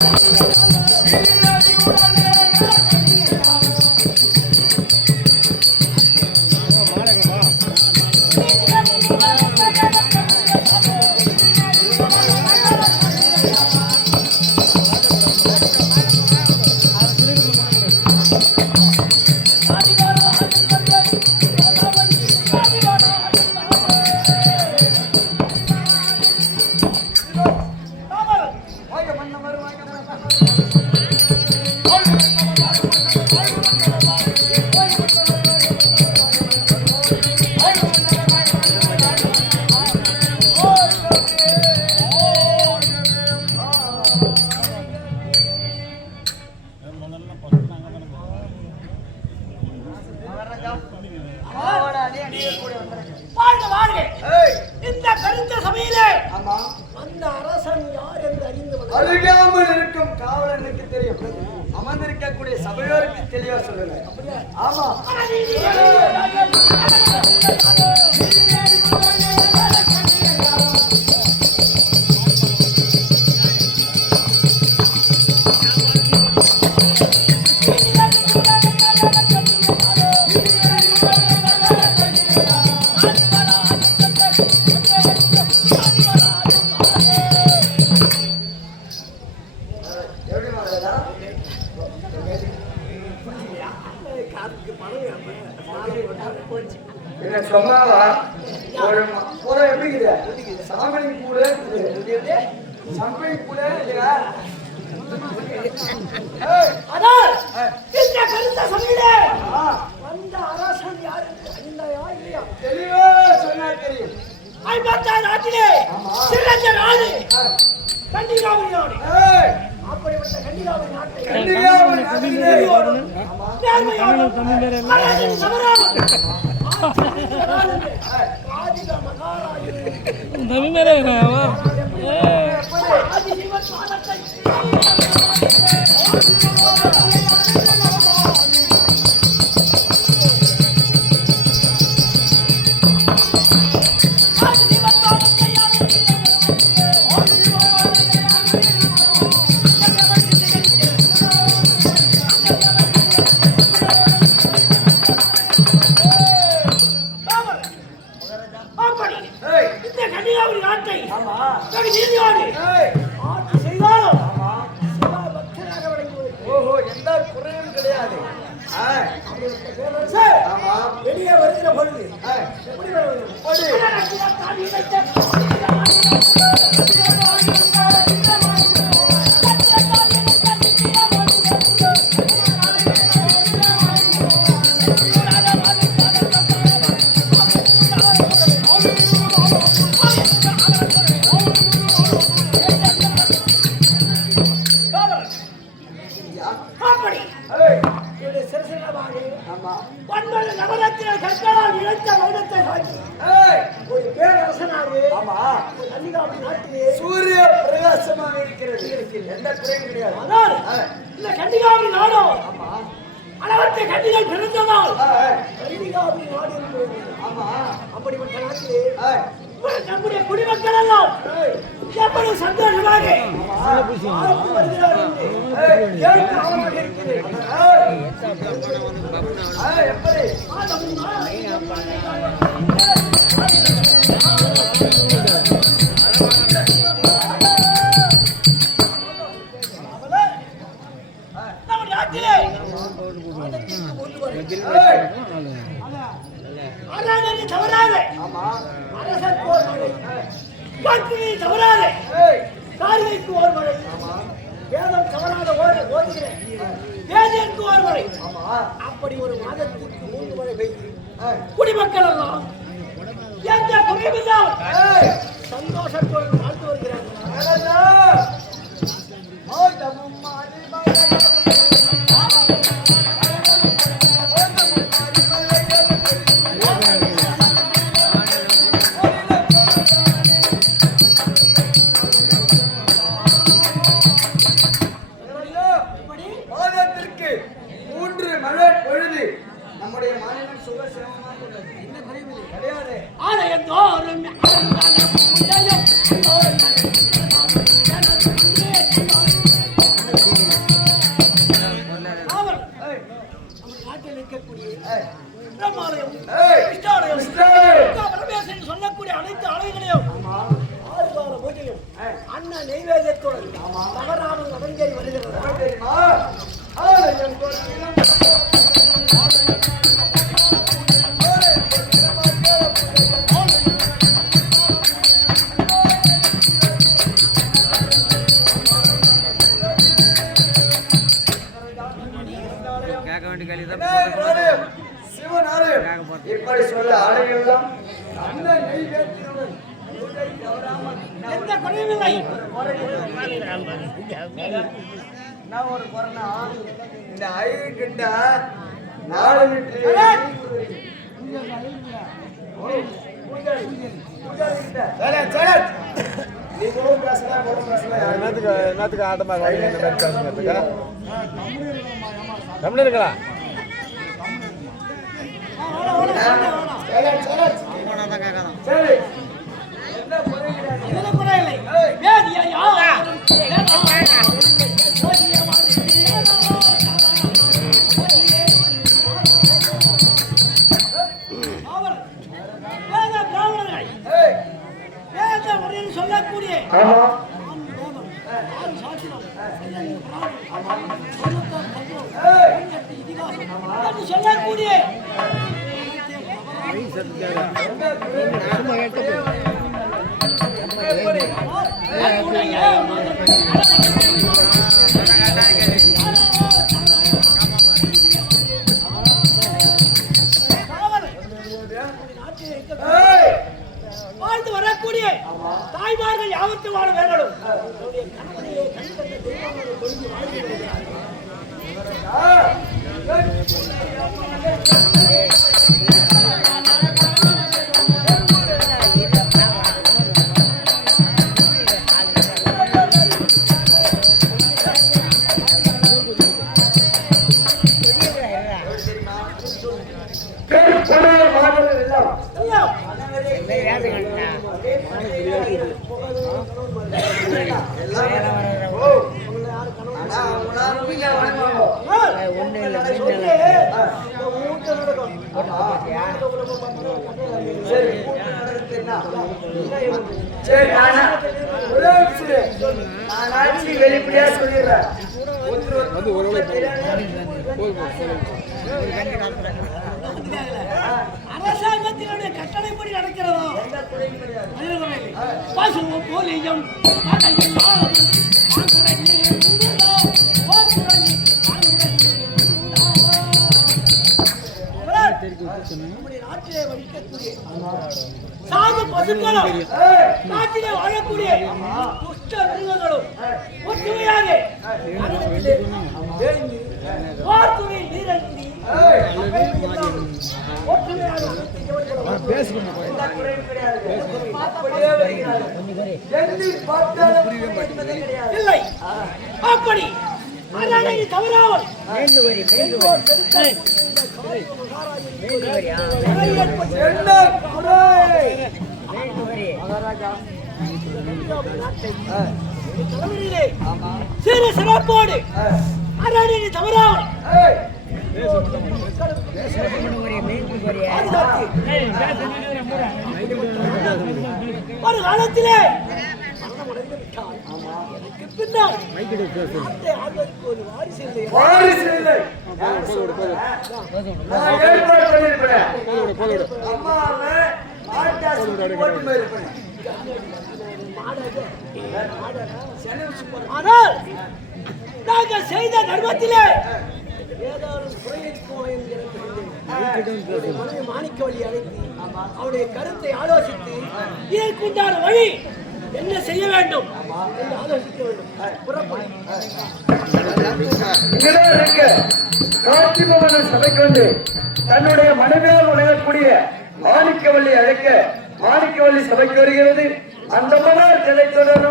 Thank you. இந்த கருத்த சபையிலே அந்த அரசன் யார் என்று அறிந்து அருகாமல் இருக்கும் காவலனுக்கு தெரியும். இருக்கக்கூடிய சபையோருக்கு தெளிவா சொல்லுங்க. ஆமா. எப்படி மாறுதா என்ன சொன்னாவா? ஒரு ஒரு எப்படி சாமணி கூட சம்பளி கூட இல்லையா? ஆனால் இந்த கருத்த சபையிலே ஆ, அந்த அரசன் யார்? அறிந்தாயா இல்லையா? தெளிவா சொன்னா தெரியும். ஐம்பத்தாறு நாட்டிலே ஆமா. சிறந்த நாடு. ஏய், கன்னிகாபுரி நாடு ஏய், அப்படிப்பட்ட ஒன்பது நவரத்தின கற்களால் இழைத்த மௌனத்தை காட்டி. ஒரு பேரரசனாக ஆமா. கன்னிகாபுரி நாட்டிலே சூரிய பிரகாசமாக இருக்கிறது. எந்த குறையும் கிடையாது. ஆனால் இந்த கன்னிகாபுரி நாடும் ஆமா. அளவற்ற கன்னிகள் பிறந்ததால் கன்னிகாபுரி நாடு ஆமா. அப்படிப்பட்ட நாட்டிலே நம்முடைய குடிமக்கள் எல்லாம் எவ்வளவு சந்தோஷமாக வாழ்ந்து அப்படி ஒரு மாதத்திற்கு மூன்று மழை பெய்து குடிமக்கள் எல்லாம் சந்தோஷத்தோடு பரமேஸ்வரன் சொல்லக்கூடிய அனைத்து ஆலயங்களையும் அண்ணன் நெய்வேத்தியத்துடன் தவறாமல் நடந்தேறி வருகிறது. தெரியுமா? ஆலயம் இப்படி சொல்ல ஆலயெல்லாம் அண்ணன் நெய்வேத்தியுடன் எந்த குறையும் இல்லை என்ன ஒரு கொரோனா இந்த ஐயர் கிட்ட நாலு லிட்டர் நீங்களும் பேசலாம் போதும் பேசலாம் என்னத்துக்கு என்னத்துக்கு ஆட்டமாக வாங்கி இந்த மாதிரி இருக்கலாம் சரி என்று சொல்லக்கூடிய எப்படி என்னுடைய காவல் நாட்டில் இருக்கக்கூடிய ஏய் வாழ்ந்து வரக்கூடிய தாய்மார்கள் யாவத்து வாழ வேண்டலும் என்னுடைய கணவனையே கண்கண்ட தெய்வங்களை கொண்டு வாழ்ந்து வருகிறார். ஆ கருப்படையார் மாடல் எல்லாம் எல்லாம் ஓ ஆனா அவங்களால வீட்டுல வணங்குவாங்க ஒண்ணு இல்லை சொல்லி இந்த ஊட்ட நடக்கும் சரி கூட்டம் நடக்குது என்ன? சரி நானா ஒரே. நான் ஆட்சி வெளிப்படையா சொல்லிடுறேன் ஒருத்தர் வந்து ஒரு வேளை அரசாங்கத்தினுடைய கட்டளைப்படி நடக்கிறதோ? பசுவும் போலியும் நாட்டிலே வடிக்கக்கூடிய சாது பசுக்களும் நாட்டிலே வாழக்கூடிய துஷ்ட மிருகங்களும் ஒற்றுமையாக அரங்கத்திலே இல்லை அப்படி தவறாமல் என்ன குறை? சிறு சிறப்போடு தவறாமல் ஒரு காலத்திலே வாரிசு இல்லை வாரிசு இல்லை. யார் சொல்றேன்? நான் ஏற்பாடு பண்ணியிருப்பேன். அம்மாவை ஆட்டாசி போட்டு போயிருப்பேன். ஆனால் நாங்கள் செய்த தர்மத்திலே ஏதாவது குறை என்கிற மனைவி மாணிக்கவழி அழைத்து அவருடைய கருத்தை ஆலோசித்து இதற்குண்டான வழி என்ன செய்ய வேண்டும்? என்று ஆலோசிக்க வேண்டும். புறப்படு. இங்கே இருக்க சபைக்கு வந்து தன்னுடைய மனைவியால் வழங்கக்கூடிய மாணிக்கவள்ளி அழைக்க மாணிக்கவள்ளி சபைக்கு வருகிறது. அந்த மனால் கிடைத்ததுடன்